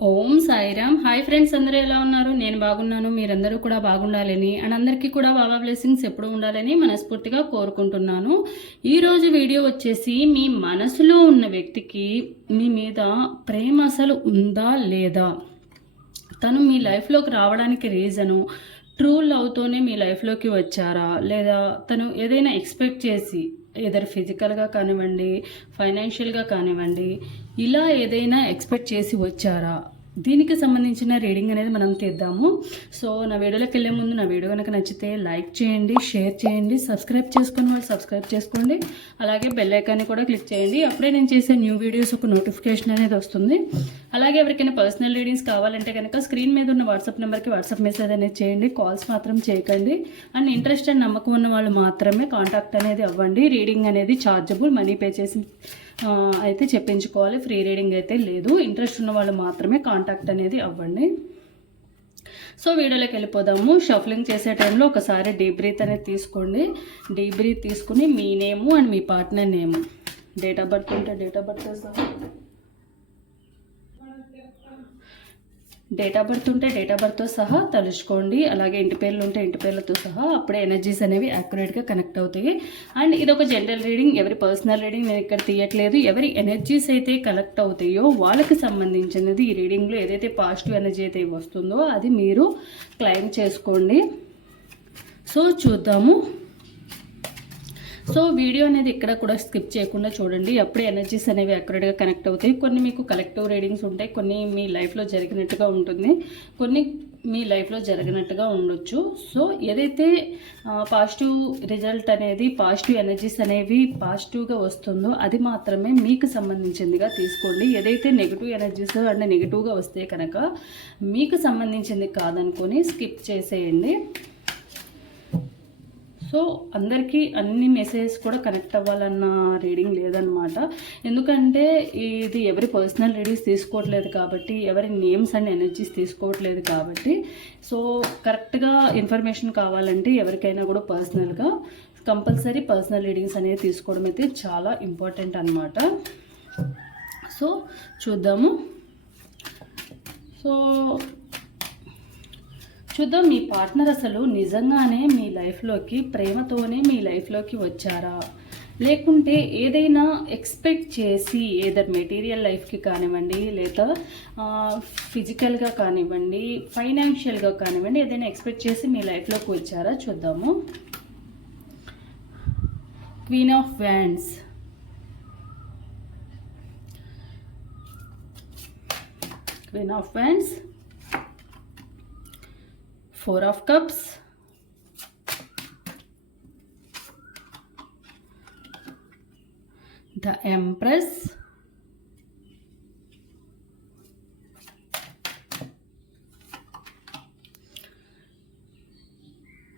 ఓం Sairam. Hi friends అందరూ ఎలా ఉన్నారు? నేను బాగున్నాను మీరందరూ కూడా బాగుండాలని అండ్ అందరికీ కూడా బాబా బ్లెస్సింగ్స్ ఎప్పుడు ఉండాలని మనస్ఫూర్తిగా కోరుకుంటున్నాను. ఈరోజు వీడియో వచ్చేసి మీ మనసులో ఉన్న వ్యక్తికి మీ మీద ప్రేమ అసలు ఉందా లేదా? తను మీ లైఫ్లోకి రావడానికి రీజను ట్రూ లవ్తోనే మీ లైఫ్లోకి వచ్చారా? లేదా తను ఏదైనా ఎక్స్పెక్ట్ చేసి ఎదర్ ఫిజికల్గా కానివ్వండి ఫైనాన్షియల్గా కానివ్వండి ఇలా ఏదైనా ఎక్స్పెక్ట్ చేసి వచ్చారా? దీనికి సంబంధించిన రీడింగ్ అనేది మనం తీద్దాము. సో నా వీడియోలోకి వెళ్ళే ముందు నా వీడియో కనుక నచ్చితే లైక్ చేయండి షేర్ చేయండి సబ్స్క్రైబ్ చేసుకుని వాళ్ళు సబ్స్క్రైబ్ చేసుకోండి. అలాగే బెల్ ఐకాన్ని కూడా క్లిక్ చేయండి. అప్పుడే నేను చేసే న్యూ వీడియోస్ ఒక నోటిఫికేషన్ అనేది వస్తుంది. అలాగే ఎవరికైనా పర్సనల్ రీడింగ్స్ కావాలంటే కనుక స్క్రీన్ మీద ఉన్న వాట్సాప్ నెంబర్కి వాట్సాప్ మెసేజ్ అనేది చేయండి. కాల్స్ మాత్రం చేయకండి. అండ్ ఇంట్రెస్ట్ అండ్ నమ్మకం ఉన్న వాళ్ళు మాత్రమే కాంటాక్ట్ అనేది అవ్వండి. రీడింగ్ అనేది ఛార్జబుల్ మనీ పే చేసి అయితే చెప్పించుకోవాలి. ఫ్రీ రీడింగ్ అయితే లేదు. ఇంట్రెస్ట్ ఉన్న వాళ్ళు మాత్రమే కాంటాక్ట్ అనేది అవ్వండి. సో వీడియోలోకి వెళ్ళిపోదాము. షఫ్లింగ్ చేసే టైంలో ఒకసారి డీప్ బ్రీత్ అనేది తీసుకోండి. డీప్ బ్రీత్ తీసుకుని మీ name and me partner name date of birth ఉంటే date of birth date of birth ఉంటే డేట్ ఆఫ్ బర్త్తో సహా తలుచుకోండి. అలాగే ఇంటి పేర్లు ఉంటే ఇంటి పేర్లతో సహా అప్పుడే ఎనర్జీస్ అనేవి యాక్యురేట్గా కనెక్ట్ అవుతాయి. అండ్ ఇది ఒక జనరల్ రీడింగ్ ఎవరి పర్సనల్ రీడింగ్ నేను ఇక్కడ తీయట్లేదు. ఎవరి ఎనర్జీస్ అయితే కనెక్ట్ అవుతాయో వాళ్ళకి సంబంధించినది ఈ రీడింగ్లో ఏదైతే పాజిటివ్ ఎనర్జీ అయితే వస్తుందో అది మీరు క్లైమ్ చేసుకోండి. సో చూద్దాము. సో వీడియో అనేది ఇక్కడ కూడా స్కిప్ చేయకుండా చూడండి. అప్పుడే ఎనర్జీస్ అనేవి అక్యురేట్గా కనెక్ట్ అవుతాయి. కొన్ని మీకు కలెక్టివ్ రీడింగ్స్ ఉంటాయి. కొన్ని మీ లైఫ్లో జరిగినట్టుగా ఉంటుంది. కొన్ని మీ లైఫ్లో జరిగినట్టుగా ఉండొచ్చు. సో ఏదైతే పాజిటివ్ రిజల్ట్ అనేది పాజిటివ్ ఎనర్జీస్ అనేవి పాజిటివ్గా వస్తుందో అది మాత్రమే మీకు సంబంధించిందిగా తీసుకోండి. ఏదైతే నెగిటివ్ ఎనర్జీస్ అంటే నెగిటివ్గా వస్తే కనుక మీకు సంబంధించింది కాదనుకొని స్కిప్ చేసేయండి. సో అందరికీ అన్ని మెసేజెస్ కూడా కనెక్ట్ అవ్వాలన్న రీడింగ్ లేదనమాట ఎందుకంటే ఇది ఎవరి పర్సనల్ రీడింగ్స్ తీసుకోవట్లేదు కాబట్టి ఎవరి నేమ్స్ అండ్ ఎనర్జీస్ తీసుకోవట్లేదు కాబట్టి. సో కరెక్ట్గా ఇన్ఫర్మేషన్ కావాలంటే ఎవరికైనా కూడా పర్సనల్గా కంపల్సరీ పర్సనల్ రీడింగ్స్ అనేవి తీసుకోవడం అయితే చాలా ఇంపార్టెంట్ అనమాట సో చూద్దాము. సో చూద్దాం మీ పార్ట్నర్ అసలు నిజంగానే మీ లైఫ్లోకి ప్రేమతోనే మీ లైఫ్లోకి వచ్చారా? లేకుంటే ఏదైనా ఎక్స్పెక్ట్ చేసి ఏదర్ మెటీరియల్ లైఫ్కి కానివ్వండి లేదా ఫిజికల్గా కానివ్వండి ఫైనాన్షియల్గా కానివ్వండి ఏదైనా ఎక్స్పెక్ట్ చేసి మీ లైఫ్లోకి వచ్చారా? చూద్దాము. Queen of wands. Queen of wands. 4 of cups. The empress.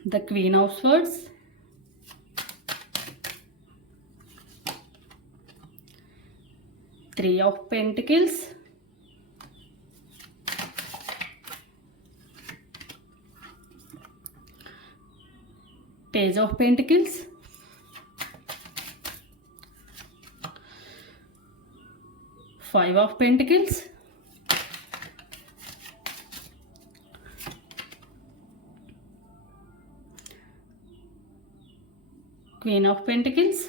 The queen of swords. Three of pentacles. Page of pentacles. Five of pentacles. Queen of pentacles.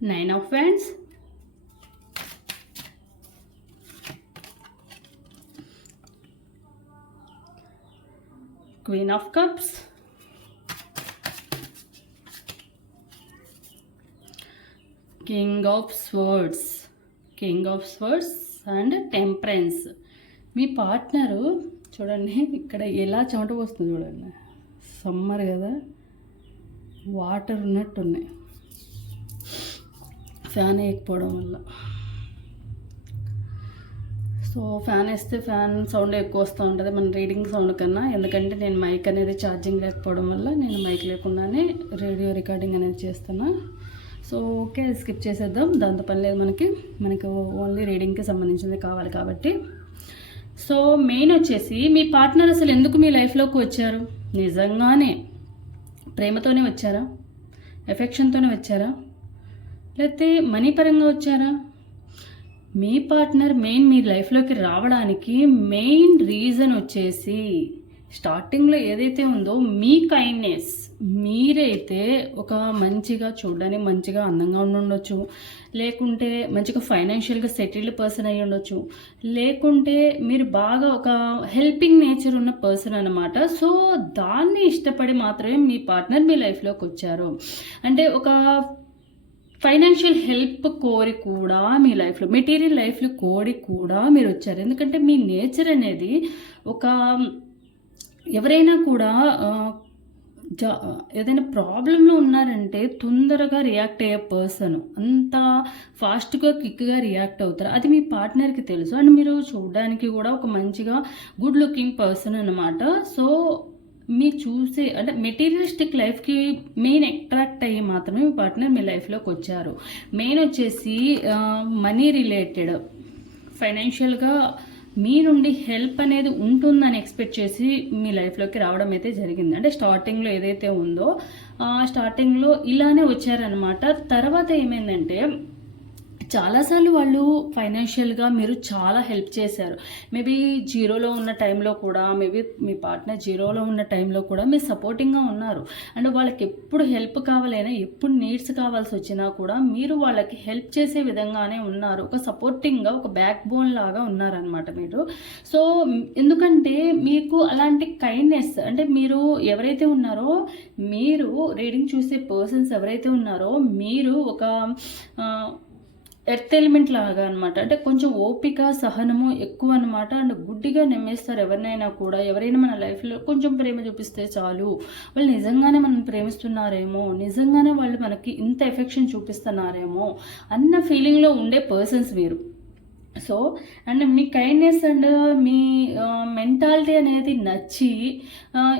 Nine of wands queen of cups. King of swords. King of swords and temperance me partner చూడండి ఇక్కడ ఎలా చెమట పోస్తుంది చూడండి. Summer కదా. Water ఉన్నట్టున్నాయి. Fan వేయకపోవడం వల్ల. సో ఫ్యాన్ వేస్తే ఫ్యాన్ సౌండ్ ఎక్కువ వస్తూ ఉంటుంది మన రీడింగ్ సౌండ్ కన్నా. ఎందుకంటే నేను మైక్ అనేది ఛార్జింగ్ లేకపోవడం వల్ల నేను మైక్ లేకుండానే రేడియో రికార్డింగ్ అనేది చేస్తున్నా. సో ఓకే స్కిప్ చేసేద్దాం. దాంతో పని లేదు మనకి. మనకి ఓన్లీ రీడింగ్కి సంబంధించింది కావాలి కాబట్టి. సో మెయిన్ వచ్చేసి మీ పార్ట్నర్ అసలు ఎందుకు మీ లైఫ్లోకి వచ్చారు? నిజంగానే. ప్రేమతోనే వచ్చారా? ఎఫెక్షన్తోనే వచ్చారా? లేకపోతే మనీ పరంగా వచ్చారా? మీ పార్ట్నర్ మెయిన్ మీ లైఫ్లోకి రావడానికి మెయిన్ రీజన్ వచ్చేసి స్టార్టింగ్లో ఏదైతే ఉందో మీ కైండ్నెస్ మీరైతే ఒక మంచిగా చూడడానికి మంచిగా అందంగా ఉండొచ్చు లేకుంటే మంచిగా ఫైనాన్షియల్గా సెటిల్డ్ పర్సన్ అయి ఉండొచ్చు. లేకుంటే మీరు బాగా ఒక హెల్పింగ్ నేచర్ ఉన్న పర్సన్ అనమాట సో దాన్ని ఇష్టపడి మాత్రమే మీ పార్ట్నర్ మీ లైఫ్లోకి వచ్చారు. అంటే ఒక ఫైనాన్షియల్ హెల్ప్ కోరి కూడా మీ లైఫ్లో మెటీరియల్ లైఫ్లో కోరి కూడా మీరు వచ్చారు. ఎందుకంటే మీ నేచర్ అనేది ఒక ఎవరైనా కూడా జా ఏదైనా ప్రాబ్లంలో ఉన్నారంటే తొందరగా రియాక్ట్ అయ్యే పర్సన్ అంత ఫాస్ట్గా క్విక్గా రియాక్ట్ అవుతారు. అది మీ పార్ట్నర్కి తెలుసు. అండ్ మీరు చూడడానికి కూడా ఒక మంచిగా గుడ్ లుకింగ్ పర్సన్ అనమాట సో మీరు చూసే అంటే మెటీరియలిస్టిక్ లైఫ్కి మెయిన్ అట్రాక్ట్ అయ్యి మాత్రమే మీ పార్ట్నర్ మీ లైఫ్లోకి వచ్చారు. మెయిన్ వచ్చేసి మనీ రిలేటెడ్ ఫైనాన్షియల్గా మీ నుండి హెల్ప్ అనేది ఉంటుందని ఎక్స్పెక్ట్ చేసి మీ లైఫ్లోకి రావడం అయితే జరిగింది. అంటే స్టార్టింగ్లో ఏదైతే ఉందో స్టార్టింగ్లో ఇలానే వచ్చారనమాట తర్వాత ఏమైందంటే చాలాసార్లు వాళ్ళు ఫైనాన్షియల్గా మీరు చాలా హెల్ప్ చేశారు. మేబీ జీరోలో ఉన్న టైంలో కూడా మేబీ మీ పార్ట్నర్ జీరోలో ఉన్న టైంలో కూడా మీరు సపోర్టింగ్గా ఉన్నారు. అండ్ వాళ్ళకి ఎప్పుడు హెల్ప్ కావాలైనా ఎప్పుడు నీడ్స్ కావాల్సి వచ్చినా కూడా మీరు వాళ్ళకి హెల్ప్ చేసే విధంగానే ఉన్నారు. ఒక సపోర్టింగ్గా ఒక బ్యాక్ బోన్ లాగా ఉన్నారనమాట మీరు. సో ఎందుకంటే మీకు అలాంటి కైండ్నెస్ అంటే మీరు ఎవరైతే ఉన్నారో మీరు రీడింగ్ చూసే పర్సన్స్ ఎవరైతే ఉన్నారో మీరు ఒక ఎర్త్ ఎలిమెంట్ లాగా అనమాట అంటే కొంచెం ఓపిక సహనము ఎక్కువ అనమాట అండ్ గుడ్డిగా నమ్మేస్తారు ఎవరినైనా కూడా. ఎవరైనా మన లైఫ్లో కొంచెం ప్రేమ చూపిస్తే చాలు. వాళ్ళు నిజంగానే మనం ప్రేమిస్తున్నారేమో నిజంగానే వాళ్ళు మనకి ఇంత ఎఫెక్షన్ చూపిస్తున్నారేమో అన్న ఫీలింగ్లో ఉండే పర్సన్స్ మీరు సో అండ్ మీ కైండ్నెస్ అండ్ uh, మీ uh, మెంటాలిటీ అనేది నచ్చి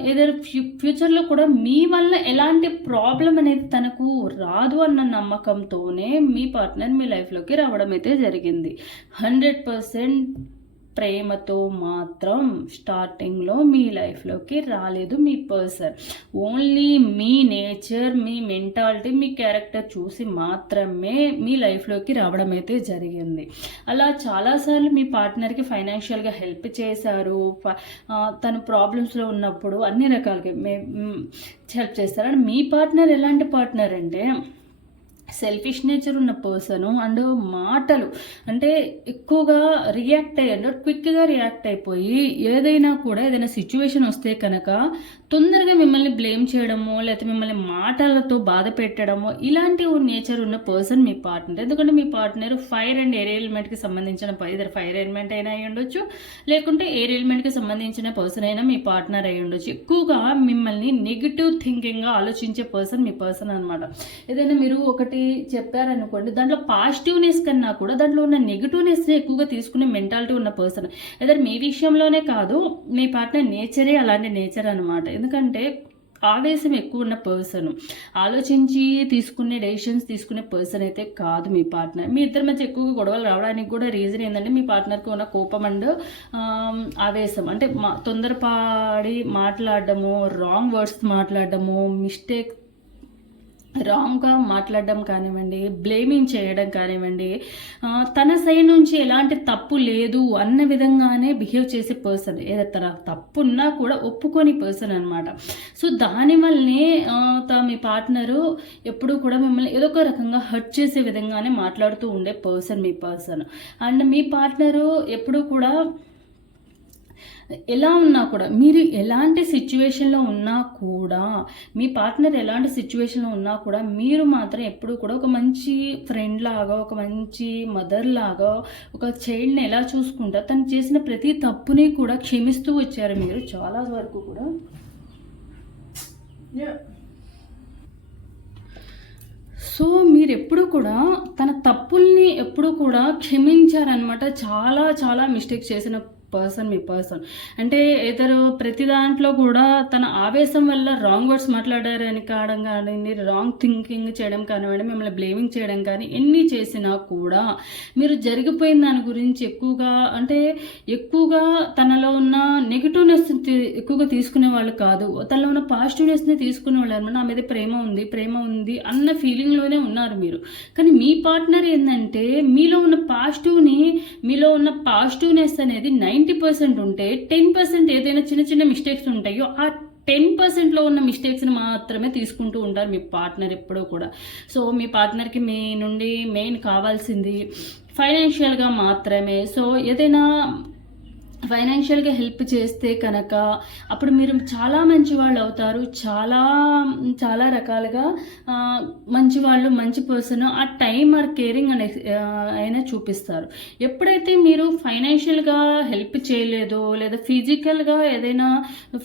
ఏదైనా ఫ్యూ ఫ్యూచర్లో కూడా మీ వల్ల ఎలాంటి ప్రాబ్లం అనేది తనకు రాదు అన్న నమ్మకంతోనే మీ పార్ట్నర్ మీ లైఫ్లోకి రావడం అయితే జరిగింది. హండ్రెడ్ పర్సెంట్ ప్రేమతో మాత్రం స్టార్టింగ్లో మీ లైఫ్లోకి రాలేదు మీ పర్సన్. ఓన్లీ మీ నేచర్ మీ మెంటాలిటీ మీ క్యారెక్టర్ చూసి మాత్రమే మీ లైఫ్లోకి రావడం అయితే జరిగింది. అలా చాలాసార్లు మీ పార్ట్నర్కి ఫైనాన్షియల్గా హెల్ప్ చేశారు తను ప్రాబ్లమ్స్లో ఉన్నప్పుడు అన్ని రకాలుగా హెల్ప్ చేస్తారు. అండ్ మీ పార్ట్నర్ ఎలాంటి పార్ట్నర్ అంటే సెల్ఫిష్ నేచర్ ఉన్న పర్సను అండ్ మాటలు. అంటే ఎక్కువగా రియాక్ట్ అయ్యి అంటే క్విక్గా రియాక్ట్ అయిపోయి ఏదైనా కూడా ఏదైనా సిచ్యువేషన్ వస్తే కనుక తొందరగా మిమ్మల్ని బ్లేమ్ చేయడమో లేకపోతే మిమ్మల్ని మాటలతో బాధ పెట్టడమో ఇలాంటి నేచర్ ఉన్న పర్సన్ మీ పార్ట్నర్ ఎందుకంటే మీ పార్ట్నర్ ఫైర్ అండ్ ఎయిర్ ఎలిమెంట్కి సంబంధించిన ఇద్దరు ఫైర్ ఎలిమెంట్ అయినా అయి ఉండొచ్చు. లేకుంటే ఎయిర్ ఎలిమెంట్కి సంబంధించిన పర్సన్ అయినా మీ పార్ట్నర్ అయి ఉండొచ్చు. ఎక్కువగా మిమ్మల్ని నెగిటివ్ థింకింగ్గా ఆలోచించే పర్సన్ మీ పర్సన్ అనమాట ఏదైనా మీరు ఒకటి చెప్పారనుకోండి దాంట్లో పాజిటివ్నెస్ కన్నా కూడా దాంట్లో ఉన్న నెగిటివ్నెస్ని ఎక్కువగా తీసుకునే మెంటాలిటీ ఉన్న పర్సన్ ఏదైనా మీ విషయంలోనే కాదు మీ పార్ట్నర్ నేచరే అలాంటి నేచర్ అనమాట ఎందుకంటే ఆవేశం ఎక్కువ ఉన్న పర్సన్ ఆలోచించి తీసుకునే డెసిషన్స్ తీసుకునే పర్సన్ అయితే కాదు మీ పార్ట్నర్ మీ ఇద్దరి మధ్య ఎక్కువగా గొడవలు రావడానికి కూడా రీజన్ ఏంటంటే మీ పార్ట్నర్కి ఉన్న కోపం అండ్ ఆవేశం. అంటే మా తొందరపాడి మాట్లాడడము రాంగ్ వర్డ్స్ మాట్లాడడము మిస్టేక్ రాంగ్గా మాట్లాడడం కానివ్వండి బ్లేమింగ్ చేయడం కానివ్వండి తన సైడ్ నుంచి ఎలాంటి తప్పు లేదు అన్న విధంగానే బిహేవ్ చేసే పర్సన్ ఏదో తన తప్పు ఉన్నా కూడా ఒప్పుకొని పర్సన్ అనమాట సో దానివల్లనే త మీ పార్ట్నరు ఎప్పుడూ కూడా మిమ్మల్ని ఏదో ఒక రకంగా హర్ట్ చేసే విధంగానే మాట్లాడుతూ ఉండే పర్సన్ మీ పర్సన్ అండ్ మీ పార్ట్నరు ఎప్పుడూ కూడా ఎలా ఉన్నా కూడా మీరు ఎలాంటి సిచ్యువేషన్లో ఉన్నా కూడా మీ పార్ట్నర్ ఎలాంటి సిచ్యువేషన్లో ఉన్నా కూడా మీరు మాత్రం ఎప్పుడు కూడా ఒక మంచి ఫ్రెండ్ లాగా ఒక మంచి మదర్ లాగా ఒక చైల్డ్ని ఎలా చూసుకుంటా తను చేసిన ప్రతి తప్పుని కూడా క్షమిస్తూ వచ్చారు మీరు చాలా వరకు కూడా. సో మీరు ఎప్పుడు కూడా తన తప్పుల్ని ఎప్పుడు కూడా క్షమించారనమాట చాలా చాలా మిస్టేక్ చేసిన పర్సన్ మీ పర్సన్ అంటే ఇతరు ప్రతి దాంట్లో కూడా తన ఆవేశం వల్ల రాంగ్ వర్డ్స్ మాట్లాడారని కావడం కానివ్వండి రాంగ్ థింకింగ్ చేయడం కానివ్వండి మిమ్మల్ని బ్లేమింగ్ చేయడం కానీ ఎన్ని చేసినా కూడా మీరు జరిగిపోయిన దాని గురించి ఎక్కువగా అంటే ఎక్కువగా తనలో ఉన్న నెగిటివ్నెస్ ఎక్కువగా తీసుకునే వాళ్ళు కాదు. తనలో ఉన్న పాజిటివ్నెస్ని తీసుకునే వాళ్ళు అనమాట నా మీద ప్రేమ ఉంది ప్రేమ ఉంది అన్న ఫీలింగ్లోనే ఉన్నారు మీరు. కానీ మీ పార్ట్నర్ ఏంటంటే మీలో ఉన్న పాజిటివ్ని మీలో ఉన్న పాజిటివ్నెస్ అనేది నైన్ నైంటీ పర్సెంట్ ఉంటే టెన్ పర్సెంట్ ఏదైనా చిన్న చిన్న మిస్టేక్స్ ఉంటాయో ఆ టెన్ పర్సెంట్లో ఉన్న మిస్టేక్స్ని మాత్రమే తీసుకుంటూ ఉంటారు మీ పార్ట్నర్ ఎప్పుడూ కూడా. సో మీ పార్ట్నర్కి మీ నుండి మెయిన్ కావాల్సింది ఫైనాన్షియల్గా మాత్రమే. సో ఏదైనా ఫైనాన్షియల్గా హెల్ప్ చేస్తే కనుక అప్పుడు మీరు చాలా మంచి వాళ్ళు అవుతారు. చాలా చాలా రకాలుగా మంచి వాళ్ళు మంచి పర్సన్ ఆ టైం ఆర్ కేరింగ్ అనే అయినా చూపిస్తారు. ఎప్పుడైతే మీరు ఫైనాన్షియల్గా హెల్ప్ చేయలేదో లేదా ఫిజికల్గా ఏదైనా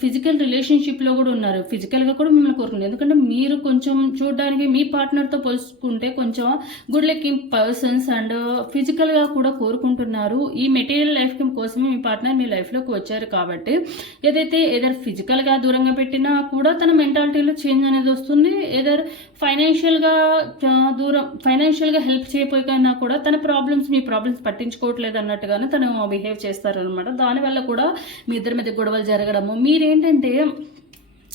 ఫిజికల్ రిలేషన్షిప్లో కూడా ఉన్నారు. ఫిజికల్గా కూడా మిమ్మల్ని కోరుకున్నారు ఎందుకంటే మీరు కొంచెం చూడడానికి మీ పార్ట్నర్తో పోల్చుకుంటే కొంచెం గుడ్ లెక్కింగ్ పర్సన్స్ అండ్ ఫిజికల్గా కూడా కోరుకుంటున్నారు. ఈ మెటీరియల్ లైఫ్ కోసమే మీ పార్ట్నర్ మీ లైఫ్లోకి వచ్చారు కాబట్టి ఏదైతే ఏదైనా ఫిజికల్గా దూరంగా పెట్టినా కూడా తన మెంటాలిటీలో చేంజ్ అనేది వస్తుంది. ఏదైనా ఫైనాన్షియల్గా దూరం ఫైనాన్షియల్గా హెల్ప్ చేయకపోయినా కూడా తన ప్రాబ్లమ్స్ మీ ప్రాబ్లమ్స్ పట్టించుకోవట్లేదు అన్నట్టుగానే తను బిహేవ్ చేస్తారనమాట దానివల్ల కూడా మీ ఇద్దరి మీద గొడవలు జరగడము. మీరేంటంటే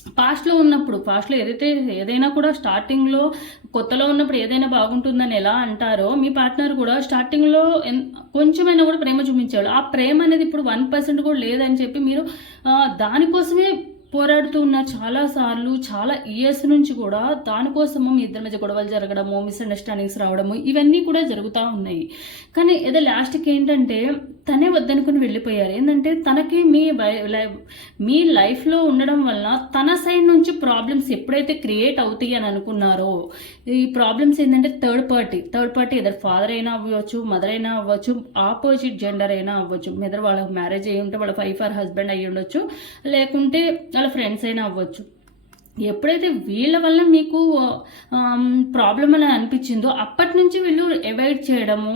పాస్ట్లో ఉన్నప్పుడు పాస్ట్లో ఏదైతే ఏదైనా కూడా స్టార్టింగ్లో కొత్తలో ఉన్నప్పుడు ఏదైనా బాగుంటుందని ఎలా అంటారో మీ పార్ట్నర్ కూడా స్టార్టింగ్లో కొంచెమైనా కూడా ప్రేమ చూపించాడు ఆ ప్రేమ అనేది ఇప్పుడు వన్ పర్సెంట్ కూడా లేదని చెప్పి మీరు దానికోసమే పోరాడుతూ ఉన్న చాలా సార్లు చాలా ఇయర్స్ నుంచి కూడా దానికోసము మీ ఇద్దరి మధ్య గొడవలు జరగడము మిస్అండర్స్టాండింగ్స్ రావడము ఇవన్నీ కూడా జరుగుతూ ఉన్నాయి. కానీ ఏదో లాస్ట్కి ఏంటంటే తనే వద్దనుకుని వెళ్ళిపోయారు. ఏంటంటే తనకి మీ వై- మీ లైఫ్లో ఉండడం వల్ల తన సైడ్ నుంచి ప్రాబ్లమ్స్ ఎప్పుడైతే క్రియేట్ అవుతాయి అని అనుకున్నారో ఈ ప్రాబ్లమ్స్ ఏంటంటే third party third party either father అయినా అవ్వచ్చు మదర్ అయినా అవ్వచ్చు ఆపోజిట్ జెండర్ అయినా అవ్వచ్చు. మెదర్ వాళ్ళకి మ్యారేజ్ అయ్యి ఉంటే వాళ్ళ వైఫ్ ఆర్ హస్బెండ్ అయ్యి ఉండొచ్చు లేకుంటే వాళ్ళ ఫ్రెండ్స్ అయినా అవ్వచ్చు. ఎప్పుడైతే వీళ్ళ వల్ల మీకు ప్రాబ్లం అని అనిపించిందో అప్పటి నుంచి వీళ్ళు అవాయిడ్ చేయడము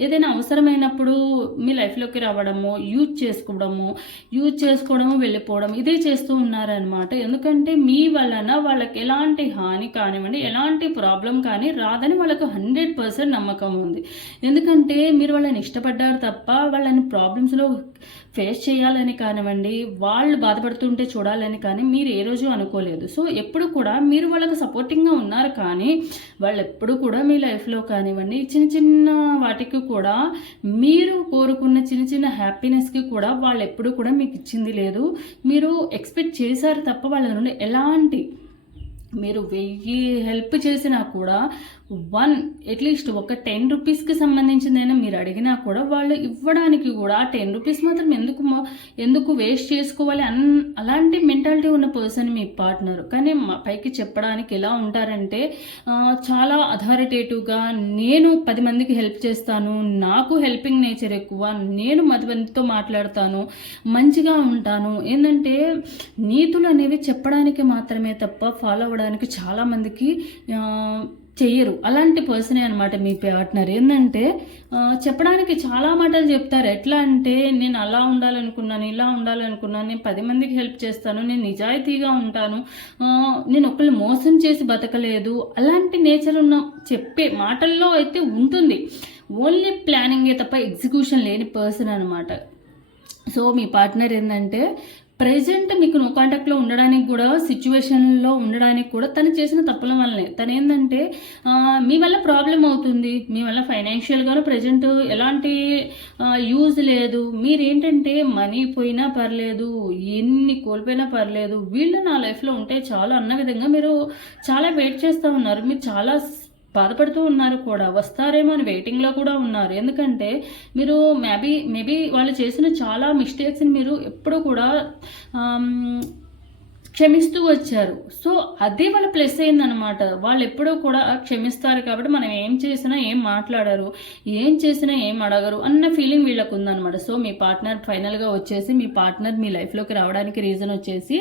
ఏదైనా అవసరమైనప్పుడు మీ లైఫ్లోకి రావడము యూజ్ చేసుకోవడము యూజ్ చేసుకోవడము వెళ్ళిపోవడం ఇదే చేస్తూ ఉన్నారనమాట ఎందుకంటే మీ వలన వాళ్ళకి ఎలాంటి హాని కానివ్వండి ఎలాంటి ప్రాబ్లం కానీ రాదని వాళ్ళకు హండ్రెడ్ పర్సెంట్ నమ్మకం ఉంది. ఎందుకంటే మీరు వాళ్ళని ఇష్టపడ్డారు తప్ప వాళ్ళని ప్రాబ్లమ్స్లో ఫేస్ చేయాలని కానివ్వండి వాళ్ళు బాధపడుతుంటే చూడాలని కానీ మీరు ఏ రోజు అనుకోలేదు. సో ఎప్పుడు కూడా మీరు వాళ్ళకి సపోర్టింగ్గా ఉన్నారు కానీ వాళ్ళు ఎప్పుడు కూడా మీ లైఫ్లో కానివ్వండి చిన్న చిన్న వాటికి కూడా మీరు కోరుకున్న చిన్న చిన్న హ్యాపీనెస్కి కూడా వాళ్ళు ఎప్పుడు కూడా మీకు ఇచ్చింది లేదు. మీరు ఎక్స్పెక్ట్ చేశారు తప్ప వాళ్ళ నుండి ఎలాంటి మీరు వెయ్యి హెల్ప్ చేసినా కూడా వన్ అట్లీస్ట్ ఒక టెన్ రూపీస్కి సంబంధించిందైనా మీరు అడిగినా కూడా వాళ్ళు ఇవ్వడానికి కూడా ఆ టెన్ రూపీస్ మాత్రం ఎందుకు ఎందుకు వేస్ట్ చేసుకోవాలి అన్ అలాంటి మెంటాలిటీ ఉన్న పర్సన్ మీ పార్ట్నర్. కానీ మా పైకి చెప్పడానికి ఎలా ఉంటారంటే చాలా అథారిటేటివ్గా నేను పది మందికి హెల్ప్ చేస్తాను నాకు హెల్పింగ్ నేచర్ ఎక్కువ నేను పది మందితో మాట్లాడతాను మంచిగా ఉంటాను. ఏంటంటే నీతులు అనేవి చెప్పడానికి మాత్రమే తప్ప ఫాలో అవ్వడానికి చాలామందికి చెయ్యరు. అలాంటి పర్సనే అనమాట మీ పార్ట్నర్ ఏంటంటే చెప్పడానికి చాలా మాటలు చెప్తారు. ఎట్లా అంటే నేను అలా ఉండాలనుకున్నాను ఇలా ఉండాలనుకున్నాను నేను పది మందికి హెల్ప్ చేస్తాను నేను నిజాయితీగా ఉంటాను నేను ఒకళ్ళు మోసం చేసి బతకలేదు. అలాంటి నేచర్ ఉన్న చెప్పే మాటల్లో అయితే ఉంటుంది. ఓన్లీ ప్లానింగే తప్ప ఎగ్జిక్యూషన్ లేని పర్సన్ అనమాట సో మీ పార్ట్నర్ ఏంటంటే ప్రజెంట్ మీకు నో కాంటాక్ట్లో ఉండడానికి కూడా సిచ్యువేషన్లో ఉండడానికి కూడా తను చేసిన తప్పుల వల్లనే. తను ఏంటంటే మీ వల్ల ప్రాబ్లం అవుతుంది. మీ వల్ల ఫైనాన్షియల్గా ప్రజెంట్ ఎలాంటి యూజ్ లేదు. మీరేంటంటే మనీ పోయినా పర్లేదు ఎన్ని కోల్పోయినా పర్లేదు వీళ్ళు నా లైఫ్లో ఉంటే చాలు అన్న విధంగా మీరు చాలా వెయిట్ చేస్తూ ఉన్నారు. మీరు చాలా బాధపడుతూ ఉన్నారు కూడా. వస్తారేమో అని వెయిటింగ్లో కూడా ఉన్నారు. ఎందుకంటే మీరు మేబీ మేబీ వాళ్ళు చేసిన చాలా మిస్టేక్స్ని మీరు ఎప్పుడు కూడా క్షమిస్తూ వచ్చారు. సో అదే వాళ్ళ ప్లస్ అయిందనమాట వాళ్ళు ఎప్పుడూ కూడా క్షమిస్తారు కాబట్టి మనం ఏం చేసినా ఏం మాట్లాడరు ఏం చేసినా ఏం అడగరు అన్న ఫీలింగ్ వీళ్ళకు ఉందన్నమాట. సో మీ పార్ట్నర్ ఫైనల్గా వచ్చేసి మీ పార్ట్నర్ మీ లైఫ్లోకి రావడానికి రీజన్ వచ్చేసి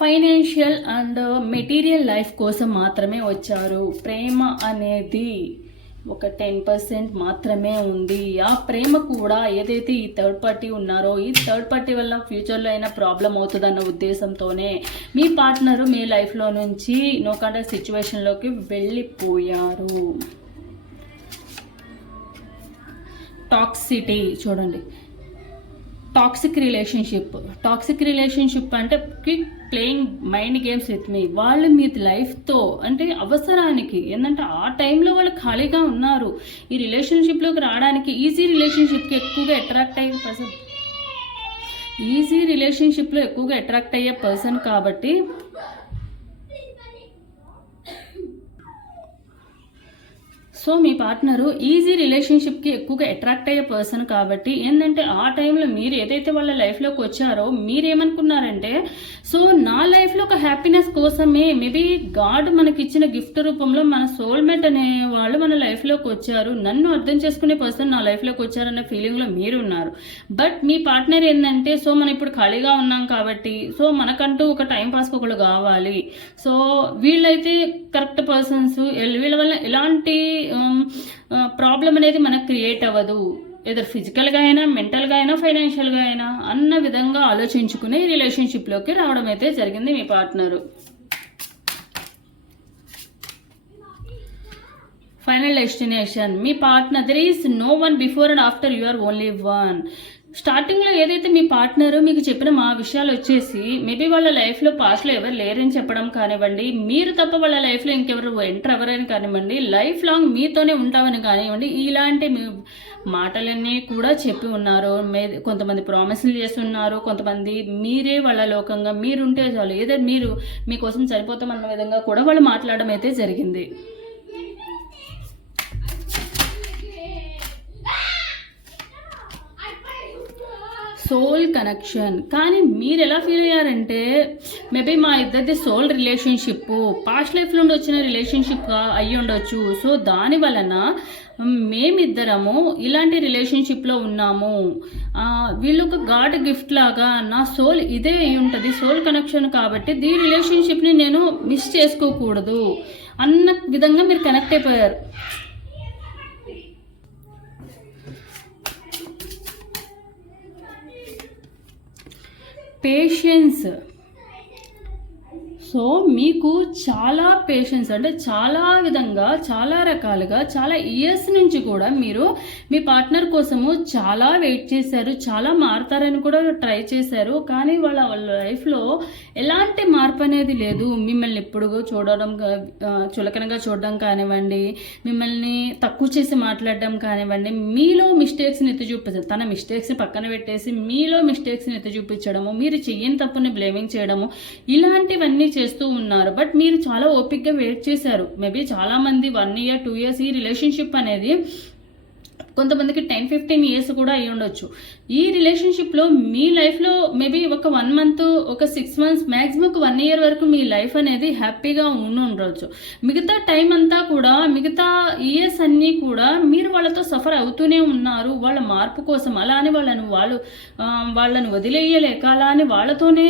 ఫైనాన్షియల్ అండ్ మెటీరియల్ లైఫ్ కోసం మాత్రమే వచ్చారు. ప్రేమ అనేది ఒక టెన్ పర్సెంట్ మాత్రమే ఉంది. ఆ ప్రేమ కూడా ఏదైతే ఈ థర్డ్ పార్టీ ఉన్నారో ఈ థర్డ్ పార్టీ వల్ల ఫ్యూచర్లో అయినా ప్రాబ్లం అవుతుందన్న ఉద్దేశంతోనే మీ పార్ట్నరు మీ లైఫ్లో నుంచి నో కాంటాక్ట్ సిచ్యువేషన్లోకి వెళ్ళిపోయారు. టాక్సిటీ చూడండి. Toxic relationship. టాక్సిక్ రిలేషన్షిప్ అంటే ప్లేయింగ్ మైండ్ గేమ్స్ విత్ మీ వాళ్ళు మీ లైఫ్తో అంటే అవసరానికి ఏంటంటే ఆ టైంలో వాళ్ళు ఖాళీగా ఉన్నారు. ఈ రిలేషన్షిప్లోకి రావడానికి ఈజీ రిలేషన్షిప్కి ఎక్కువగా అట్రాక్ట్ అయ్యే పర్సన్ ఈజీ రిలేషన్షిప్లో ఎక్కువగా అట్రాక్ట్ అయ్యే పర్సన్ కాబట్టి సో మీ పార్ట్నరు ఈజీ రిలేషన్షిప్కి ఎక్కువగా అట్రాక్ట్ అయ్యే పర్సన్ కాబట్టి ఏంటంటే ఆ టైంలో మీరు ఏదైతే వాళ్ళ లైఫ్లోకి వచ్చారో మీరేమనుకున్నారంటే సో నా లైఫ్లో ఒక హ్యాపీనెస్ కోసమే మేబీ గాడ్ మనకి ఇచ్చిన గిఫ్ట్ రూపంలో మన సోల్మేట్ అనే వాళ్ళు మన లైఫ్లోకి వచ్చారు నన్ను అర్థం చేసుకునే పర్సన్ నా లైఫ్లోకి వచ్చారన్న ఫీలింగ్లో మీరు ఉన్నారు బట్ మీ పార్ట్నర్ ఏంటంటే సో మనం ఇప్పుడు ఖాళీగా ఉన్నాం కాబట్టి సో మనకంటూ ఒక టైం పాస్ ఒకళ్ళు కావాలి. సో వీళ్ళైతే కరెక్ట్ పర్సన్స్ వీళ్ళ వల్ల ఎలాంటి ప్రాబ్లం అనేది మనకు క్రియేట్ అవ్వదు. ఏదో ఫిజికల్గా అయినా మెంటల్గా అయినా ఫైనాన్షియల్గా అయినా అన్న విధంగా ఆలోచించుకుని రిలేషన్షిప్లోకి రావడం అయితే జరిగింది మీ partner final destination me partner there is no one before and after you are only one స్టార్టింగ్లో ఏదైతే మీ పార్ట్నర్ మీకు చెప్పిన మా విషయాలు వచ్చేసి మేబీ వాళ్ళ లైఫ్లో పాస్ట్లో ఎవరు లేరని చెప్పడం కానివ్వండి మీరు తప్ప వాళ్ళ లైఫ్లో ఇంకెవరు ఎంటర్ ఎవరని కానివ్వండి లైఫ్ లాంగ్ మీతోనే ఉంటామని కానివ్వండి ఇలాంటి మీ మాటలన్నీ కూడా చెప్పి ఉన్నారు. మే కొంతమంది ప్రామిస్లు చేసి ఉన్నారు కొంతమంది మీరే వాళ్ళ లోకంగా మీరుంటే చాలు. ఏదో మీరు మీకోసం చనిపోతామన్న విధంగా కూడా వాళ్ళు మాట్లాడడం అయితే జరిగింది. సోల్ కనెక్షన్ కానీ మీరు ఎలా ఫీల్ అయ్యారంటే మేబీ మా ఇద్దరిది సోల్ రిలేషన్షిప్ పాస్ట్ లైఫ్ నుండి వచ్చిన రిలేషన్షిప్ అయ్యి ఉండొచ్చు. సో దాని వలన మేమిద్దరము ఇలాంటి రిలేషన్షిప్లో ఉన్నాము. వీళ్ళు ఒక గాడ్ గిఫ్ట్ లాగా నా సోల్ ఇదే అయి ఉంటుంది సోల్ కనెక్షన్ కాబట్టి దీ రిలేషన్షిప్ని నేను మిస్ చేసుకోకూడదు. అన్న విధంగా మీరు కనెక్ట్ అయిపోయారు. పేషెన్స్ సో మీకు చాలా పేషెన్స్ అంటే చాలా విధంగా చాలా రకాలుగా చాలా ఇయర్స్ నుంచి కూడా మీరు మీ పార్ట్నర్ కోసము చాలా వెయిట్ చేశారు చాలా మారుతారని కూడా ట్రై చేశారు. కానీ వాళ్ళ వాళ్ళ లైఫ్లో ఎలాంటి మార్పు అనేది లేదు. మిమ్మల్ని ఎప్పుడు చూడడం చులకనగా చూడడం కానివ్వండి మిమ్మల్ని తక్కువ చేసి మాట్లాడడం కానివ్వండి మీలో మిస్టేక్స్ని ఎత్తి చూపించడం తన మిస్టేక్స్ని పక్కన పెట్టేసి మీలో మిస్టేక్స్ని ఎత్తి చూపించడము మీరు చెయ్యని తప్పుని బ్లేమింగ్ చేయడము ఇలాంటివన్నీ చేస్తూ ఉన్నారు. బట్ మీరు చాలా ఓపిక్గా వెయిట్ చేశారు. మేబీ చాలా మంది వన్ ఇయర్ టూ ఇయర్స్ ఈ రిలేషన్షిప్ అనేది కొంతమందికి టెన్ ఫిఫ్టీన్ ఇయర్స్ కూడా అయి ఉండొచ్చు. ఈ రిలేషన్షిప్లో మీ లైఫ్లో మేబీ ఒక వన్ మంత్ ఒక సిక్స్ మంత్స్ మ్యాక్సిమం ఒక వన్ ఇయర్ వరకు మీ లైఫ్ అనేది హ్యాపీగా ఉండి ఉండొచ్చు. మిగతా టైం అంతా కూడా మిగతా ఇయర్స్ అన్నీ కూడా మీరు వాళ్ళతో సఫర్ అవుతూనే ఉన్నారు. వాళ్ళ మార్పు కోసం అలా అని వాళ్ళను వాళ్ళు వాళ్ళను వదిలేయలేక అలా అని వాళ్ళతోనే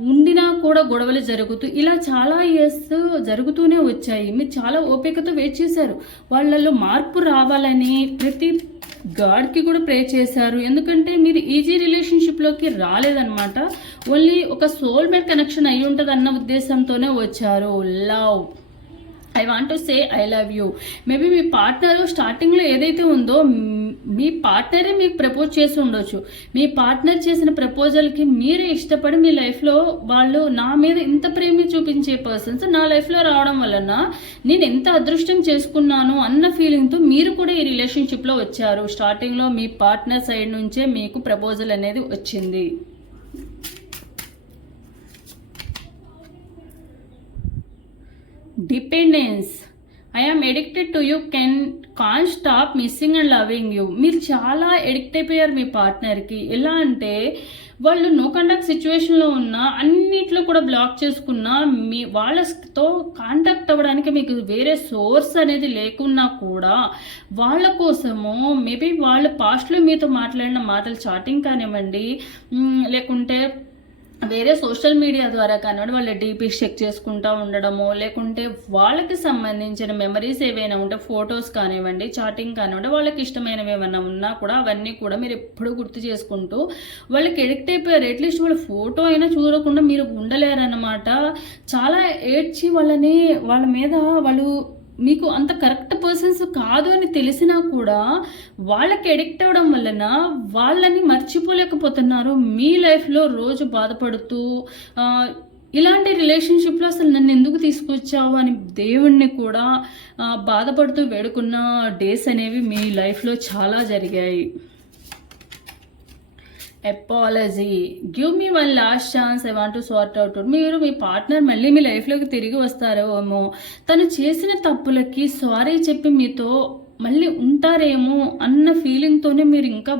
ఉండినా కూడా గొడవలు జరుగుతూ ఇలా చాలా ఇయర్స్ జరుగుతూనే వచ్చాయి. మీరు చాలా ఓపికతో వెయిట్ చేశారు. వాళ్ళలో మార్పు రావాలని ప్రతి గాడ్కి కూడా ప్రే చేశారు. ఎందుకంటే మీరు ఈజీ రిలేషన్షిప్లోకి రాలేదన్నమాట. ఓన్లీ ఒక సోల్మేట్ కనెక్షన్ అయి ఉంటుంది అన్న ఉద్దేశంతోనే వచ్చారు. Love I want to say I love you maybe me partner స్టార్టింగ్లో ఏదైతే ఉందో మీ పార్ట్నరే మీకు ప్రపోజ్ చేసి ఉండొచ్చు. మీ పార్ట్నర్ చేసిన ప్రపోజల్కి మీరే ఇష్టపడి మీ లైఫ్లో వాళ్ళు నా మీద ఇంత ప్రేమ చూపించే పర్సన్స్ నా లైఫ్లో రావడం వలన నేను ఎంత అదృష్టం చేసుకున్నాను అన్న ఫీలింగ్తో మీరు కూడా ఈ రిలేషన్షిప్లో వచ్చారు. స్టార్టింగ్లో మీ పార్ట్నర్ సైడ్ నుంచే మీకు ప్రపోజల్ అనేది వచ్చింది. Dependence. I am addicted to you can can't stop missing and loving you మీరు చాలా ఎడిక్ట్ అయిపోయారు మీ పార్ట్నర్కి ఎలా అంటే వాళ్ళు నో కండక్ట్ సిచ్యువేషన్లో ఉన్న అన్నిట్లో కూడా బ్లాక్ చేసుకున్నా మీ వాళ్ళతో కాంటాక్ట్ అవ్వడానికి మీకు వేరే సోర్స్ అనేది లేకున్నా కూడా వాళ్ళ కోసము మేబీ వాళ్ళు పాస్ట్లో మీతో మాట్లాడిన మాటలు చాటింగ్ కానివ్వండి లేకుంటే వేరే సోషల్ మీడియా ద్వారా కానివ్వండి వాళ్ళ డీపీ చెక్ చేసుకుంటూ ఉండడము లేకుంటే వాళ్ళకి సంబంధించిన మెమరీస్ ఏవైనా ఉంటే ఫొటోస్ కానివ్వండి చాటింగ్ కానివ్వండి వాళ్ళకి ఇష్టమైనవి ఏమైనా ఉన్నా కూడా అవన్నీ కూడా మీరు ఎప్పుడు గుర్తు చేసుకుంటూ వాళ్ళకి ఎడిక్ట్ అయిపోయారు. అట్లీస్ట్ వాళ్ళ ఫోటో అయినా చూడకుండా మీరు ఉండలేరన్నమాట. చాలా ఏడ్చి వాళ్ళని వాళ్ళ మీద వాళ్ళు మీకు అంత కరెక్ట్ పర్సన్స్ కాదు అని తెలిసినా కూడా వాళ్ళకి ఎడిక్ట్ అవ్వడం వలన వాళ్ళని మర్చిపోలేకపోతున్నారు. మీ లైఫ్లో రోజు బాధపడుతూ ఇలాంటి రిలేషన్షిప్లో అసలు నన్ను ఎందుకు తీసుకొచ్చావు అని దేవుణ్ణి కూడా బాధపడుతూ వేడుకున్న డేస్ అనేవి మీ లైఫ్లో చాలా జరిగాయి. Apology give me one last chance I want to sort out మీరు మీ పార్ట్నర్ మళ్ళీ మీ లైఫ్లోకి తిరిగి వస్తారో ఏమో. తను చేసిన తప్పులకి సారీ చెప్పి మీతో మళ్ళీ ఉంటారేమో అన్న ఫీలింగ్తోనే మీరు ఇంకా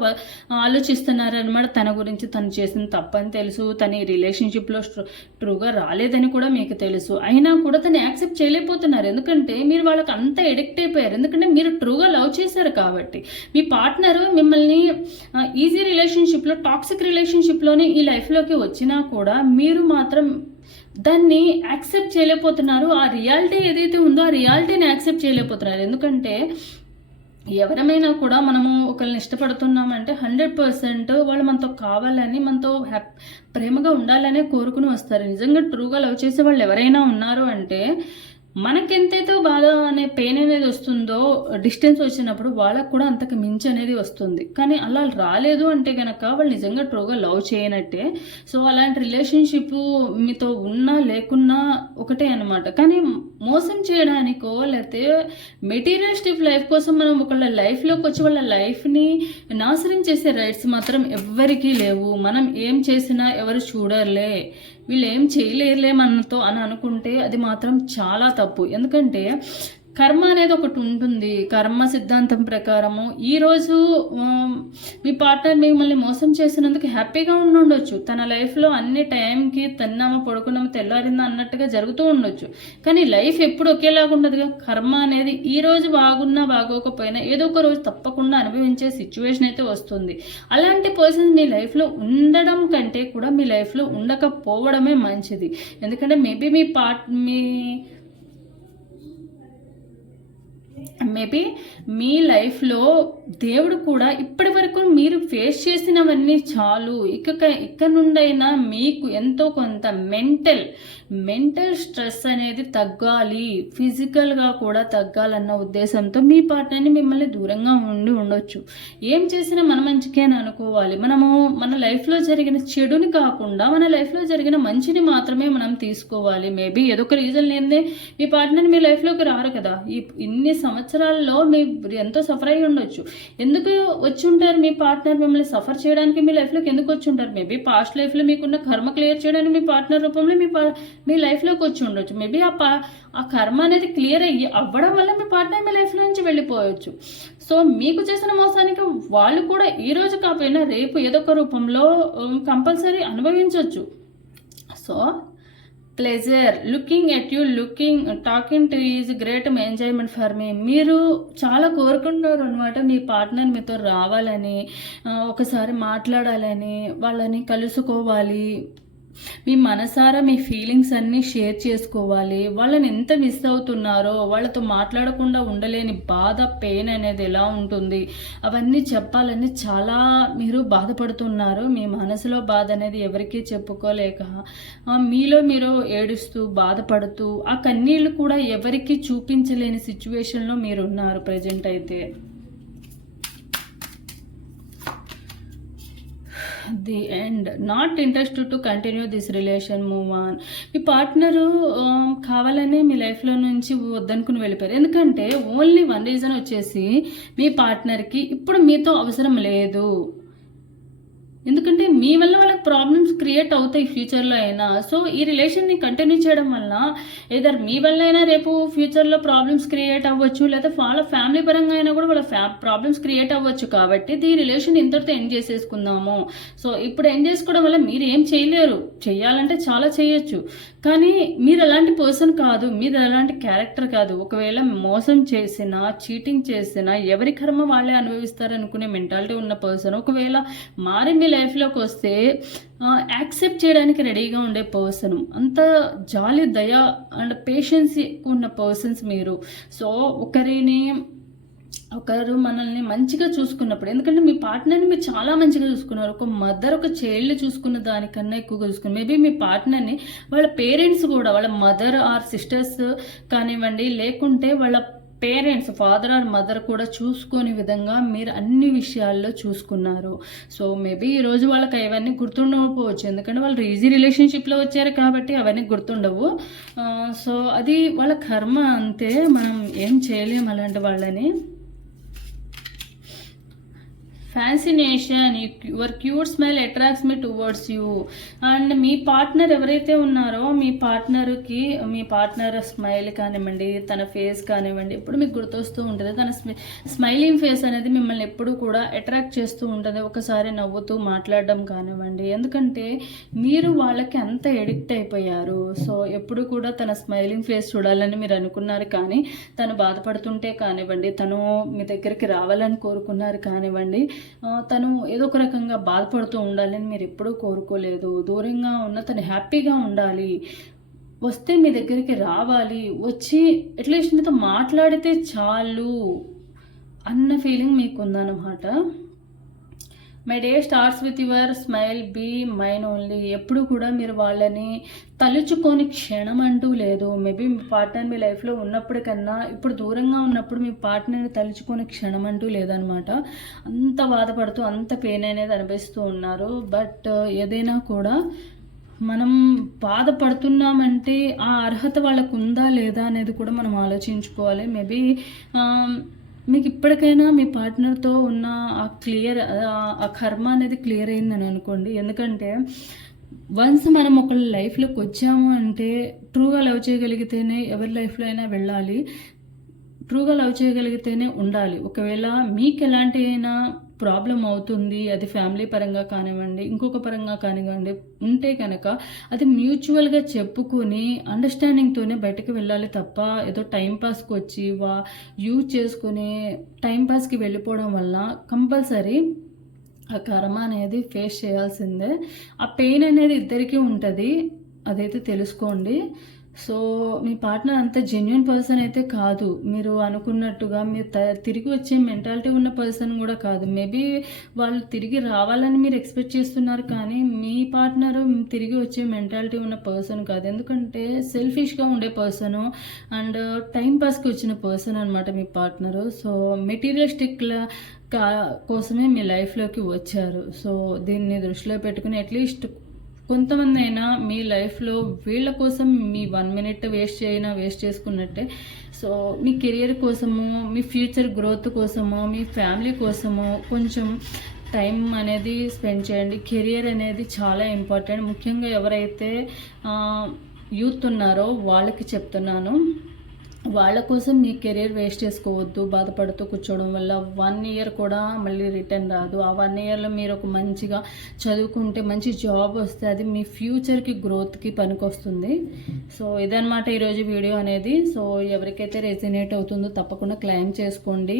ఆలోచిస్తున్నారనమాట తన గురించి తను చేసిన తప్పని తెలుసు. తన ఈ రిలేషన్షిప్లో ట్రూగా రాలేదని కూడా మీకు తెలుసు. అయినా కూడా తను యాక్సెప్ట్ చేయలేకపోతున్నారు. ఎందుకంటే మీరు వాళ్ళకి అంత ఎడిక్ట్ అయిపోయారు. ఎందుకంటే మీరు ట్రూగా లవ్ చేశారు కాబట్టి. మీ పార్ట్నర్ మిమ్మల్ని ఈజీ రిలేషన్షిప్లో టాక్సిక్ రిలేషన్షిప్లోనే ఈ లైఫ్లోకి వచ్చినా కూడా మీరు మాత్రం దాన్ని యాక్సెప్ట్ చేయలేకపోతున్నారు. ఆ రియాలిటీ ఏదైతే ఉందో ఆ రియాలిటీని యాక్సెప్ట్ చేయలేకపోతున్నారు. ఎందుకంటే ఎవరమైనా కూడా మనము ఒకరిని ఇష్టపడుతున్నామంటే హండ్రెడ్ పర్సెంట్ వాళ్ళు మనతో కావాలని మనతో హ్యాప్ ప్రేమగా ఉండాలనే కోరుకుని వస్తారు. నిజంగా ట్రూగా లవ్ చేసే వాళ్ళు ఎవరైనా ఉన్నారు అంటే మనకెంతైతే బాధ అనే పెయిన్ అనేది వస్తుందో డిస్టెన్స్ వచ్చినప్పుడు వాళ్ళకు కూడా అంతకు మించి అనేది వస్తుంది. కానీ అలా రాలేదు అంటే కనుక వాళ్ళు నిజంగా ట్రోగా లవ్ చేయనట్టే. సో అలాంటి రిలేషన్షిప్ మీతో ఉన్నా లేకున్నా ఒకటే అనమాట కానీ మోసం చేయడానికో లేకపోతే మెటీరియలిస్టిక్ లైఫ్ కోసం మనం ఒకళ్ళ లైఫ్లోకి వచ్చి వాళ్ళ లైఫ్ని నాశనం చేసే రైట్స్ మాత్రం ఎవ్వరికీ లేవు. మనం ఏం చేసినా ఎవరు చూడర్లే. వీళ్ళు ఏం చేయలేరులే మనతో అని అనుకుంటే అది మాత్రం చాలా తప్పు. ఎందుకంటే కర్మ అనేది ఒకటి ఉంటుంది. కర్మ సిద్ధాంతం ప్రకారము. ఈరోజు మీ పార్ట్నర్ మిమ్మల్ని మోసం చేసినందుకు హ్యాపీగా ఉండి ఉండొచ్చు తన లైఫ్లో అన్ని టైంకి తిన్నామా పడుకున్నామా తెల్లారిందా అన్నట్టుగా జరుగుతూ ఉండొచ్చు. కానీ లైఫ్ ఎప్పుడు ఒకేలాగా ఉండదుగా? కర్మ అనేది ఈ రోజు బాగున్నా బాగోకపోయినా ఏదో ఒక రోజు తప్పకుండా అనుభవించే సిచ్యువేషన్ అయితే వస్తుంది. అలాంటి పర్సన్స్ మీ లైఫ్లో ఉండడం కంటే కూడా మీ లైఫ్లో ఉండకపోవడమే మంచిది. ఎందుకంటే మేబీ మీ పార్ట్ మీ మేబీ మీ లైఫ్లో దేవుడు కూడా ఇప్పటి వరకు మీరు ఫేస్ చేసినవన్నీ చాలు. ఇక ఇక నుండైనా మీకు ఎంతో కొంత మెంటల్ మెంటల్ స్ట్రెస్ అనేది తగ్గాలి. ఫిజికల్గా కూడా తగ్గాలన్న ఉద్దేశంతో మీ పార్ట్నర్ని మిమ్మల్ని దూరంగా ఉండి ఉండొచ్చు. ఏం చేసినా మన మంచికే అని అనుకోవాలి. మనము మన లైఫ్లో జరిగిన చెడుని కాకుండా మన లైఫ్లో జరిగిన మంచిని మాత్రమే మనం తీసుకోవాలి. మేబీ ఏదో ఒక రీజన్ లేదే మీ పార్ట్నర్ మీ లైఫ్లోకి రారు కదా. ఈ ఇన్ని సంవత్సరాల్లో మీరు ఎంతో సఫర్ అయి ఉండొచ్చు. ఎందుకు వచ్చి ఉంటారు మీ పార్ట్నర్ మిమ్మల్ని సఫర్ చేయడానికి మీ లైఫ్లోకి ఎందుకు వచ్చి ఉంటారు? మేబీ పాస్ట్ లైఫ్లో మీకున్న కర్మ క్లియర్ చేయడానికి మీ పార్ట్నర్ రూపంలో మీ మీ లైఫ్లోకి వచ్చి ఉండొచ్చు. మేబీ ఆ పా ఆ కర్మ అనేది క్లియర్ అయ్యి అవ్వడం వల్ల మీ పార్ట్నర్ మీ లైఫ్లో నుంచి వెళ్ళిపోవచ్చు. సో మీకు చేసిన మోసానికి వాళ్ళు కూడా ఈ రోజు కాకపోయినా రేపు ఏదో ఒక రూపంలో కంపల్సరీ అనుభవించవచ్చు so pleasure looking at you looking talking to is great enjoyment for మీ మీరు చాలా కోరుకుంటున్నారు అనమాట మీ పార్ట్నర్ మీతో రావాలని ఒకసారి మాట్లాడాలని వాళ్ళని కలుసుకోవాలి. మీ మనసారా మీ ఫీలింగ్స్ అన్నీ షేర్ చేసుకోవాలి. వాళ్ళని ఎంత మిస్ అవుతున్నారో వాళ్ళతో మాట్లాడకుండా ఉండలేని బాధ పెయిన్ అనేది ఎలా ఉంటుంది? అవన్నీ చెప్పాలని చాలా మీరు బాధపడుతున్నారు. మీ మనసులో బాధ అనేది ఎవరికీ చెప్పుకోలేక మీలో మీరు ఏడుస్తూ బాధపడుతూ ఆ కన్నీళ్ళు కూడా ఎవరికీ చూపించలేని సిచ్యువేషన్లో మీరు ఉన్నారు ప్రజెంట్ అయితే. The end not interested to continue this relation move on me partner కావాలనే మీ లైఫ్లో నుంచి వద్దనుకుని వెళ్ళిపోయారు. ఎందుకంటే ఓన్లీ వన్ రీజన్ వచ్చేసి మీ పార్ట్నర్కి ఇప్పుడు మీతో అవసరం లేదు. ఎందుకంటే మీ వల్ల వాళ్ళకి ప్రాబ్లమ్స్ క్రియేట్ అవుతాయి ఫ్యూచర్లో అయినా. సో ఈ రిలేషన్ని కంటిన్యూ చేయడం వల్ల ఏదర్ మీ వల్ల అయినా రేపు ఫ్యూచర్లో ప్రాబ్లమ్స్ క్రియేట్ అవ్వచ్చు లేదా వాళ్ళ ఫ్యామిలీ పరంగా అయినా కూడా వాళ్ళ ఫ్యా ప్రాబ్లమ్స్ క్రియేట్ అవ్వచ్చు కాబట్టి ఈ రిలేషన్ ఇంతటితో ఎండ్ చేసేసుకుందాము. సో ఇప్పుడు ఎండ్ చేసుకోవడం వల్ల మీరు ఏం చేయలేరు. చేయాలంటే చాలా చేయొచ్చు. కానీ మీరు అలాంటి పర్సన్ కాదు మీరు అలాంటి క్యారెక్టర్ కాదు. ఒకవేళ మోసం చేసినా చీటింగ్ చేసినా ఎవరి కర్మ వాళ్ళే అనుభవిస్తారు అనుకునే మెంటాలిటీ ఉన్న పర్సన్ ఒకవేళ మారి మీ లైఫ్లోకి వస్తే యాక్సెప్ట్ చేయడానికి రెడీగా ఉండే పర్సన్ అంత జాలి దయ అండ్ పేషెన్స్ ఉన్న పర్సన్స్ మీరు. సో ఒకరిని ఒకరు మనల్ని మంచిగా చూసుకున్నప్పుడు ఎందుకంటే మీ పార్ట్నర్ని మీరు చాలా మంచిగా చూసుకున్నారు. ఒక మదర్ ఒక చైల్డ్ చూసుకున్న దానికన్నా ఎక్కువగా చూసుకున్నారు. మేబీ మీ పార్ట్నర్ని వాళ్ళ పేరెంట్స్ కూడా వాళ్ళ మదర్ ఆర్ సిస్టర్స్ కానివ్వండి లేకుంటే వాళ్ళ పేరెంట్స్ ఫాదర్ ఆర్ మదర్ కూడా చూసుకునే విధంగా మీరు అన్ని విషయాల్లో చూసుకున్నారు. సో మేబీ ఈరోజు వాళ్ళకి అవన్నీ గుర్తుండకపోవచ్చు. ఎందుకంటే వాళ్ళు ఈజీ రిలేషన్షిప్లో వచ్చారు కాబట్టి అవన్నీ గుర్తుండవు. Uh, సో అది వాళ్ళ కర్మ అంతే. మనం ఏం చేయలేము అలాంటి వాళ్ళని. Fascination your cute smile attracts me towards you and me partner ఎవరైతే ఉన్నారో మీ పార్ట్నర్కి మీ పార్ట్నర్ స్మైల్ కానివ్వండి తన ఫేస్ కానివ్వండి ఎప్పుడు మీకు గుర్తొస్తూ ఉంటుంది. తన స్మైలింగ్ ఫేస్ అనేది మిమ్మల్ని ఎప్పుడు కూడా అట్రాక్ట్ చేస్తూ ఉంటుంది. ఒకసారి నవ్వుతూ మాట్లాడడం కానివ్వండి. ఎందుకంటే మీరు వాళ్ళకి అంత ఎడిక్ట్ అయిపోయారు. సో ఎప్పుడు కూడా తన స్మైలింగ్ ఫేస్ చూడాలని మీరు అనుకున్నారు కానీ తను బాధపడుతుంటే కానివ్వండి తను మీ దగ్గరికి రావాలని కోరుకున్నారు కానివ్వండి తను ఏదో ఒక రకంగా బాధపడుతూ ఉండాలని మీరు ఎప్పుడూ కోరుకోలేదు. దూరంగా ఉన్న తను హ్యాపీగా ఉండాలి. వస్తే మీ దగ్గరికి రావాలి. వచ్చి అట్లీస్ట్ మీతో మాట్లాడితే చాలు అన్న ఫీలింగ్ మీకు ఉందన్నమాట my day starts with your smile be mine only. ఎప్పుడు కూడా మీరు వాళ్ళని తలుచుకొని క్షణం అంటూ లేదు. మేబీ మీ పార్ట్నర్ మీ లైఫ్లో ఉన్నప్పుడు కన్నా ఇప్పుడు దూరంగా ఉన్నప్పుడు మీ పార్ట్నర్ని తలుచుకొని క్షణం అంటూ లేదనమాట అంత బాధపడుతూ అంత పెయిన్ అనేది అనిపిస్తూ ఉన్నారు. బట్ uh, ఏదైనా కూడా మనం బాధపడుతున్నామంటే ఆ అర్హత వాళ్ళకు ఉందా లేదా అనేది కూడా మనం ఆలోచించుకోవాలి. మేబీ um, మీకు ఇప్పటికైనా మీ పార్ట్నర్తో ఉన్న ఆ క్లియర్ ఆ కర్మ అనేది క్లియర్ అయిందని అనుకోండి. ఎందుకంటే వన్స్ మనం ఒకళ్ళ లైఫ్లోకి వచ్చాము అంటే ట్రూగా లవ్ చేయగలిగితేనే ఎవరి లైఫ్లో అయినా వెళ్ళాలి. ట్రూగా లవ్ చేయగలిగితేనే ఉండాలి. ఒకవేళ మీకు ఎలాంటి అయినా ప్రాబ్లం అవుతుంది అది ఫ్యామిలీ పరంగా కానివ్వండి ఇంకొక పరంగా కానివ్వండి ఉంటే కనుక అది మ్యూచువల్గా చెప్పుకొని అండర్స్టాండింగ్తోనే బయటకు వెళ్ళాలి తప్ప ఏదో టైంపాస్కి వచ్చి వా యూజ్ చేసుకుని టైంపాస్కి వెళ్ళిపోవడం వల్ల కంపల్సరీ ఆ కర్మ అనేది ఫేస్ చేయాల్సిందే. ఆ పెయిన్ అనేది ఇద్దరికీ ఉంటుంది అదైతే తెలుసుకోండి. సో మీ పార్ట్నర్ అంత జెన్యున్ పర్సన్ అయితే కాదు. మీరు అనుకున్నట్టుగా మీరు తిరిగి వచ్చే మెంటాలిటీ ఉన్న పర్సన్ కూడా కాదు. మేబీ వాళ్ళు తిరిగి రావాలని మీరు ఎక్స్పెక్ట్ చేస్తున్నారు కానీ మీ పార్ట్నర్ తిరిగి వచ్చే మెంటాలిటీ ఉన్న పర్సన్ కాదు. ఎందుకంటే సెల్ఫిష్గా ఉండే పర్సన్ అండ్ టైం పాస్కి వచ్చిన పర్సన్ అనమాట మీ పార్ట్నరు సో మెటీరియలిస్టిక్ల కా కోసమే మీ లైఫ్లోకి వచ్చారు. సో దీన్ని దృష్టిలో పెట్టుకుని అట్లీస్ట్ కొంతమంది అయినా మీ లైఫ్లో వీళ్ళ కోసం మీ వన్ మినిట్ వేస్ట్ అయినా వేస్ట్ చేసుకున్నట్టే. సో మీ కెరియర్ కోసము మీ ఫ్యూచర్ గ్రోత్ కోసము మీ ఫ్యామిలీ కోసము కొంచెం టైం అనేది స్పెండ్ చేయండి. కెరియర్ అనేది చాలా ఇంపార్టెంట్. ముఖ్యంగా ఎవరైతే యూత్ ఉన్నారో వాళ్ళకి చెప్తున్నాను. వాళ్ళ కోసం మీ కెరీర్ వేస్ట్ చేసుకోవద్దు బాధపడుతూ కూర్చోవడం వల్ల వన్ ఇయర్ కూడా మళ్ళీ రిటర్న్ రాదు. ఆ వన్ ఇయర్లో మీరు ఒక మంచిగా చదువుకుంటే మంచి జాబ్ వస్తే అది మీ ఫ్యూచర్కి గ్రోత్కి పనికొస్తుంది. సో ఇదనమాట ఈరోజు వీడియో అనేది. సో ఎవరికైతే రెసినేట్ అవుతుందో తప్పకుండా క్లెయిమ్ చేసుకోండి.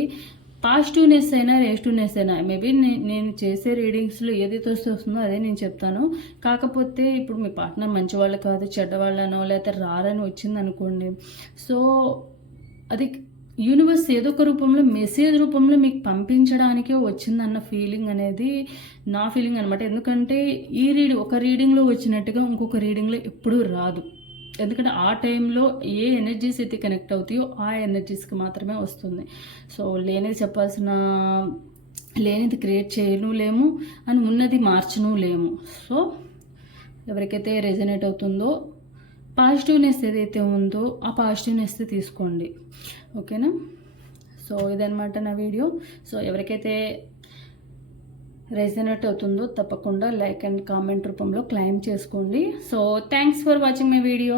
పాజిటివ్నెస్ అయినా నెగిటివ్నెస్ అయినా మేబీ నేను చేసే రీడింగ్స్లో ఏదైతే వస్తుందో అదే నేను చెప్తాను. కాకపోతే ఇప్పుడు మీ పార్ట్నర్ మంచి వాళ్ళు కాదు చెడ్డవాళ్ళనో లేకపోతే రారని వచ్చింది అనుకోండి సో అది యూనివర్స్ ఏదో ఒక రూపంలో మెసేజ్ రూపంలో మీకు పంపించడానికే వచ్చిందన్న ఫీలింగ్ అనేది నా ఫీలింగ్ అనమాట ఎందుకంటే ఈ రీడింగ్ ఒక రీడింగ్లో వచ్చినట్టుగా ఇంకొక రీడింగ్లో ఎప్పుడూ రాదు. ఎందుకంటే ఆ టైంలో ఏ ఎనర్జీస్ అయితే కనెక్ట్ అవుతాయో ఆ ఎనర్జీస్కి మాత్రమే వస్తుంది. సో లేనిది చెప్పాల్సిన లేనిది క్రియేట్ చేయను లేము అని ఉన్నది మార్చను లేము. సో ఎవరికైతే రెజనేట్ అవుతుందో పాజిటివ్నెస్ ఏదైతే ఉందో ఆ పాజిటివ్నెస్ తీసుకోండి. ఓకేనా? సో ఇదనమాట నా వీడియో. సో ఎవరికైతే రెజనేట్ అవుతుందో తప్పకుండా లైక్ అండ్ కామెంట్ రూపంలో క్లైమ్ చేసుకోండి. So thanks for watching my video